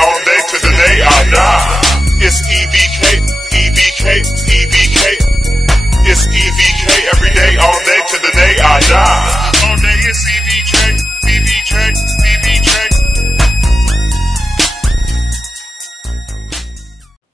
all day to the day I die. It's E.B.K, E.B.K, E.B.K. It's E.B.K every day, all day to the day I die. All day it's E.B.K, E.B.K, E.B.K.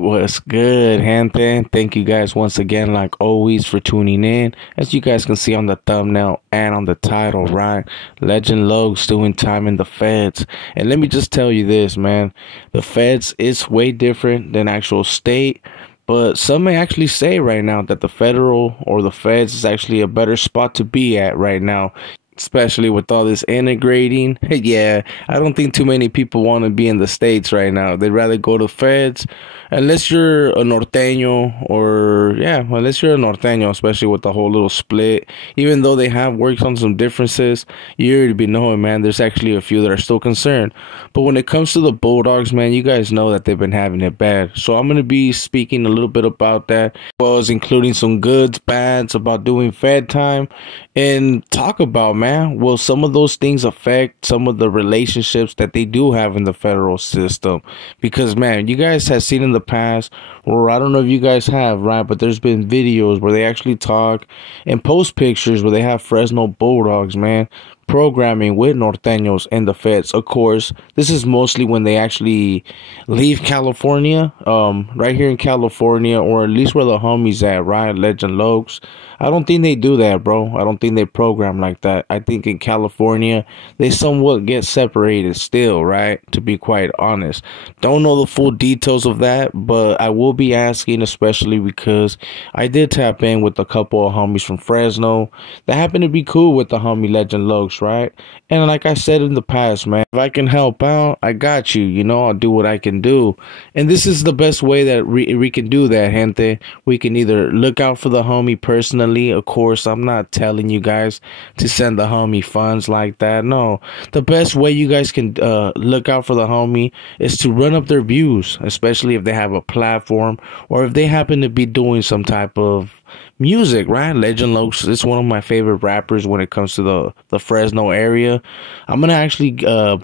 What's good, gente? Thank you guys once again, like always, for tuning in. As you guys can see on the thumbnail and on the title, right? Legend Lokz doing time in the feds. And let me just tell you this, man. The feds is way different than actual state. But some may actually say right now that the federal or the feds is actually a better spot to be at right now. Especially with all this integrating. Yeah, I don't think too many people want to be in the States right now. They'd rather go to feds. Unless you're a norteño unless you're a norteño, especially with the whole little split. Even though they have worked on some differences, you already be knowing, man, there's actually a few that are still concerned. But when it comes to the Bulldogs, man, you guys know that they've been having it bad. So I'm going to be speaking a little bit about that, as well as including some goods, bads, about doing fed time, and talk about, man, will some of those things affect some of the relationships that they do have in the federal system? Because, man, you guys have seen in the past, or I don't know if you guys have, right, but there's been videos where they actually talk and post pictures where they have Fresno Bulldogs, man, programming with norteños and the feds. Of course, this is mostly when they actually leave California, right here in California, or at least where the homies at, right? Legend Lokz. I don't think they do that, bro. I don't think they program like that. I think in California, they somewhat get separated still, right? To be quite honest. Don't know the full details of that, but I will be asking, especially because I did tap in with a couple of homies from Fresno that happen to be cool with the homie Legend Lokz, right? And like I said in the past, man, if I can help out, I got you. You know, I'll do what I can do. And this is the best way that we can do that, gente. We can either look out for the homie personally. Of course, I'm not telling you guys to send the homie funds like that. No, the best way you guys can look out for the homie is to run up their views, especially if they have a platform or if they happen to be doing some type of music, right? Legend Lokz is one of my favorite rappers when it comes to the Fresno area. I'm gonna actually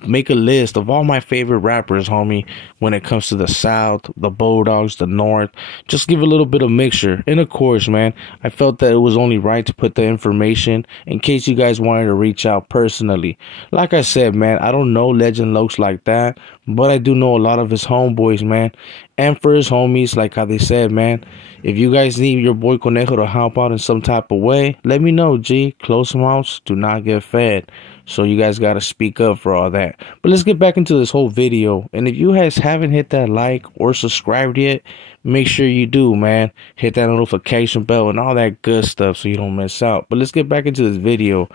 make a list of all my favorite rappers, homie, when it comes to the South, the Bulldogs, the North. Just give a little bit of mixture. And of course, man, I felt that it was only right to put the information in case you guys wanted to reach out personally. Like I said, man, I don't know Legend Lokz like that, but I do know a lot of his homeboys, man. And for his homies, like how they said, man, if you guys need your boy Conejo to help out in some type of way, let me know, G. Close mouths do not get fed. So you guys got to speak up for all that. But let's get back into this whole video. And if you guys haven't hit that like or subscribed yet, make sure you do, man. Hit that notification bell and all that good stuff so you don't miss out. But let's get back into this video.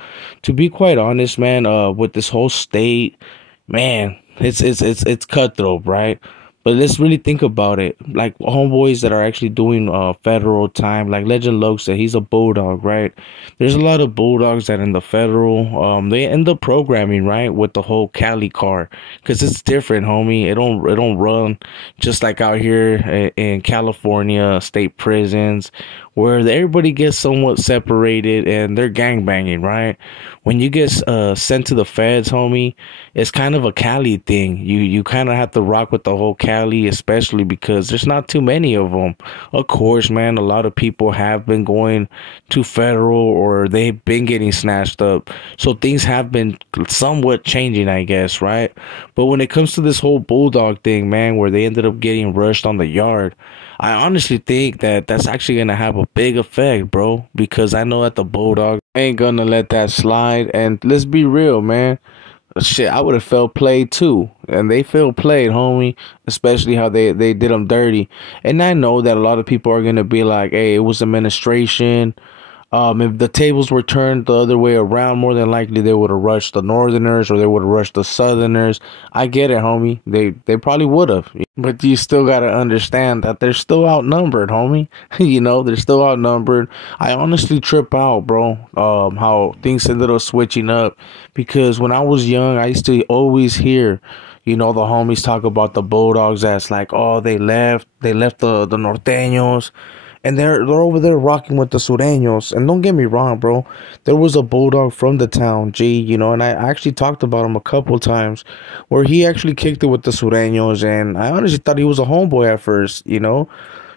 To be quite honest, man, with this whole state, man, it's cutthroat, right? But let's really think about it. Like homeboys that are actually doing federal time, like Legend Lokz said, he's a Bulldog, right? There's a lot of Bulldogs that in the federal, they end up programming, right, with the whole Cali car, because it's different, homie. It don't run just like out here in California state prisons, where everybody gets somewhat separated and they're gangbanging, right? When you get sent to the feds, homie, it's kind of a Cali thing. You kind of have to rock with the whole Cali, especially because there's not too many of them. Of course, man, a lot of people have been going to federal or they've been getting snatched up. So things have been somewhat changing, I guess, right? But when it comes to this whole Bulldog thing, man, where they ended up getting rushed on the yard, I honestly think that that's actually going to have a big effect, bro, because I know that the Bulldogs ain't going to let that slide. And let's be real, man. Shit, I would have felt played too. And they feel played, homie, especially how they did them dirty. And I know that a lot of people are going to be like, hey, it was administration. If the tables were turned the other way around, more than likely they would have rushed the Northerners or they would have rushed the Southerners. I get it, homie. They probably would have. But you still got to understand that they're still outnumbered, homie. You know, they're still outnumbered. I honestly trip out, bro, how things ended up switching up. Because when I was young, I used to always hear, you know, the homies talk about the Bulldogs as like, oh, they left the norteños. and they're over there rocking with the Sureños. And don't get me wrong, bro, there was a Bulldog from the town, G, you know, and I actually talked about him a couple times, where he actually kicked it with the Sureños, and I honestly thought he was a homeboy at first, you know.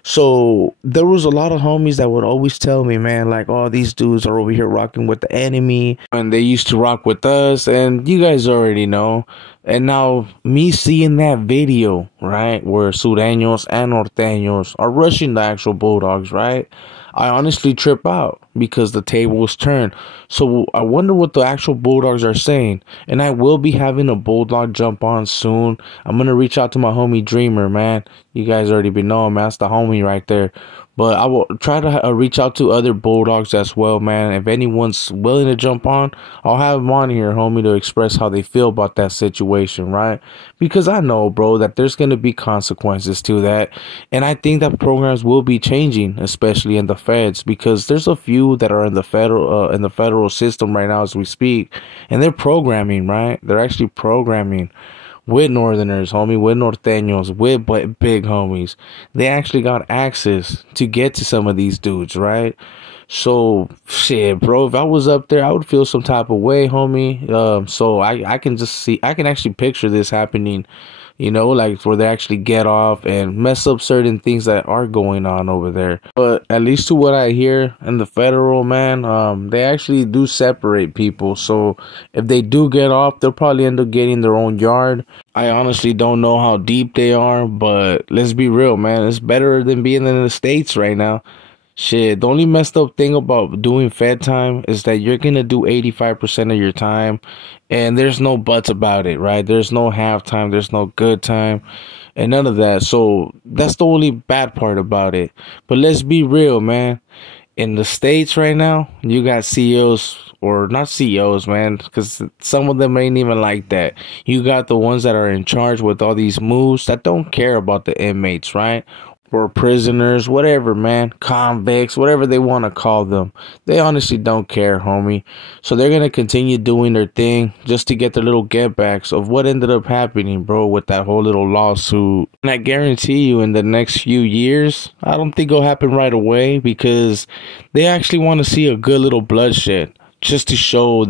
So there was a lot of homies that would always tell me, man, like, oh, these dudes are over here rocking with the enemy, and they used to rock with us, and you guys already know. And now me seeing that video, right, where Sureños and Norteños are rushing the actual Bulldogs, right, I honestly trip out because the tables turn. So I wonder what the actual Bulldogs are saying. And I will be having a Bulldog jump on soon. I'm going to reach out to my homie Dreamer, man. You guys already been knowing, man. That's the homie right there. But I will try to reach out to other Bulldogs as well, man. If anyone's willing to jump on, I'll have them on here, homie, to express how they feel about that situation, right? Because I know, bro, that there's going to be consequences to that. And I think that programs will be changing, especially in the feds, because there's a few that are in the federal system right now as we speak, and they're programming, right? They're actually programming with Northerners, homie, with Norteños, with big homies. They actually got access to get to some of these dudes, right? So, shit, bro, if I was up there, I would feel some type of way, homie. So I can just see, I can actually picture this happening, you know, like where they actually get off and mess up certain things that are going on over there. But at least to what I hear in the federal, man, they actually do separate people. So if they do get off, they'll probably end up getting their own yard. I honestly don't know how deep they are, but let's be real, man. It's better than being in the States right now. Shit, the only messed up thing about doing Fed time is that you're gonna do 85% of your time, and there's no buts about it, right? There's no half time, there's no good time, and none of that. So that's the only bad part about it. But let's be real, man. In the States right now, you got CEOs, or not CEOs, man, because some of them ain't even like that. You got the ones that are in charge with all these moves that don't care about the inmates, right? Or prisoners, whatever, man, convicts, whatever they want to call them. They honestly don't care, homie. So they're going to continue doing their thing just to get their little getbacks of what ended up happening, bro, with that whole little lawsuit. And I guarantee you in the next few years, I don't think it'll happen right away, because they actually want to see a good little bloodshed just to show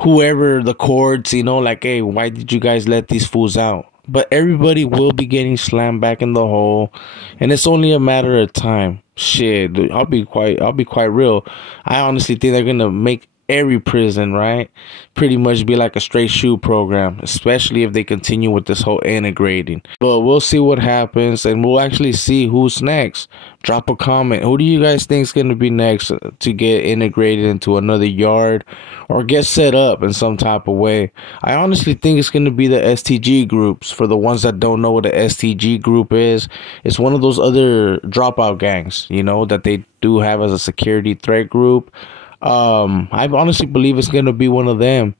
whoever the courts, you know, like, hey, why did you guys let these fools out? But everybody will be getting slammed back in the hole, and it's only a matter of time. Shit, dude, I'll be quite real. I honestly think they're gonna make every prison, right, pretty much be like a straight shoe program, especially if they continue with this whole integrating. But we'll see what happens, and we'll actually see who's next. Drop a comment. Who do you guys think is going to be next to get integrated into another yard or get set up in some type of way? I honestly think it's going to be the STG groups. For the ones that don't know what the STG group is, it's one of those other dropout gangs, you know, that they do have as a security threat group. I honestly believe it's going to be one of them.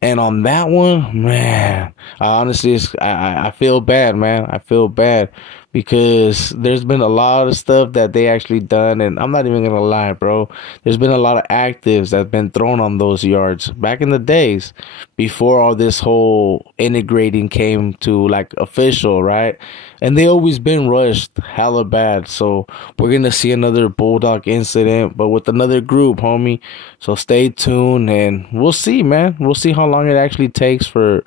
And on that one, man, I feel bad, man. I feel bad because there's been a lot of stuff that they actually done, and I'm not even gonna lie, bro. There's been a lot of actives that's been thrown on those yards back in the days before all this whole integrating came to like official, right? And they always been rushed hella bad. So we're gonna see another Bulldog incident, but with another group, homie. So stay tuned, and we'll see, man. We'll see how long it actually takes for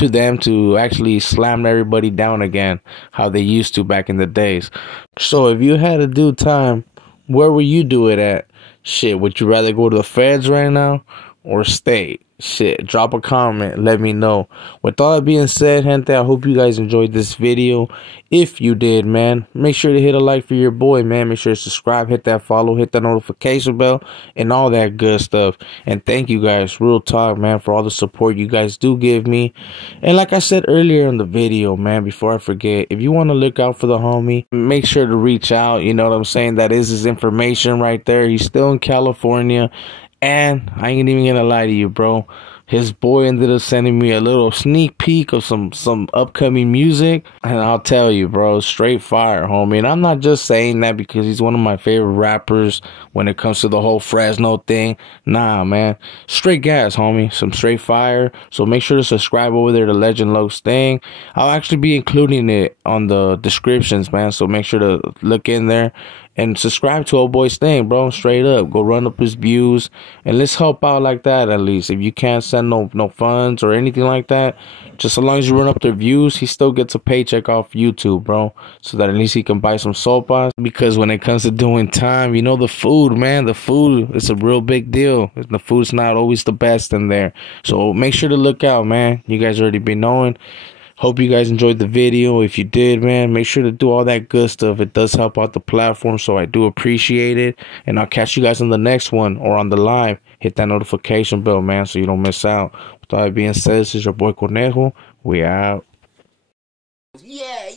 them to actually slam everybody down again, how they used to back in the days. So if you had to do time, where would you do it at? Shit, would you rather go to the feds right now or state? Shit, drop a comment, let me know. With all that being said, gente, I hope you guys enjoyed this video. If you did, man, make sure to hit a like for your boy, man. Make sure to subscribe, hit that follow, hit that notification bell, and all that good stuff. And thank you guys, real talk, man, for all the support you guys do give me. And like I said earlier in the video, man, before I forget, if you want to look out for the homie, make sure to reach out. You know what I'm saying? That is his information right there. He's still in California. And I ain't even gonna lie to you, bro. His boy ended up sending me a little sneak peek of some upcoming music. And I'll tell you, bro, straight fire, homie. And I'm not just saying that because he's one of my favorite rappers when it comes to the whole Fresno thing. Nah, man. Straight gas, homie. Some straight fire. So make sure to subscribe over there to Legend Lokz thing. I'll actually be including it on the descriptions, man. So make sure to look in there. and subscribe to old boy's thing, bro. Straight up, go run up his views, and let's help out like that at least. If you can't send no funds or anything like that, just as long as you run up their views, he still gets a paycheck off YouTube, bro. So that at least he can buy some sopas. Because when it comes to doing time, you know, the food, man, the food is a real big deal. The food's not always the best in there. So make sure to look out, man. You guys already been knowing. Hope you guys enjoyed the video. If you did, man, make sure to do all that good stuff. It does help out the platform, so I do appreciate it. And I'll catch you guys on the next one or on the live. Hit that notification bell, man, so you don't miss out. With all that being said, this is your boy Conejo. We out. Yeah.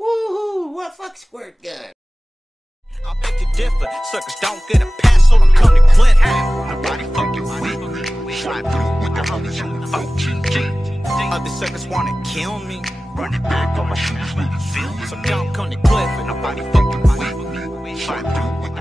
Woohoo! What fuck squirt gun? I beg to differ. Suckers don't get a pass, so I'm coming to Clint. Nobody fucking with me. Slide through with the homies on the 14G. Other suckers wanna kill me. Running back on my shoes with the film. So don't come to Cliff and nobody fucking with me. Slide through with the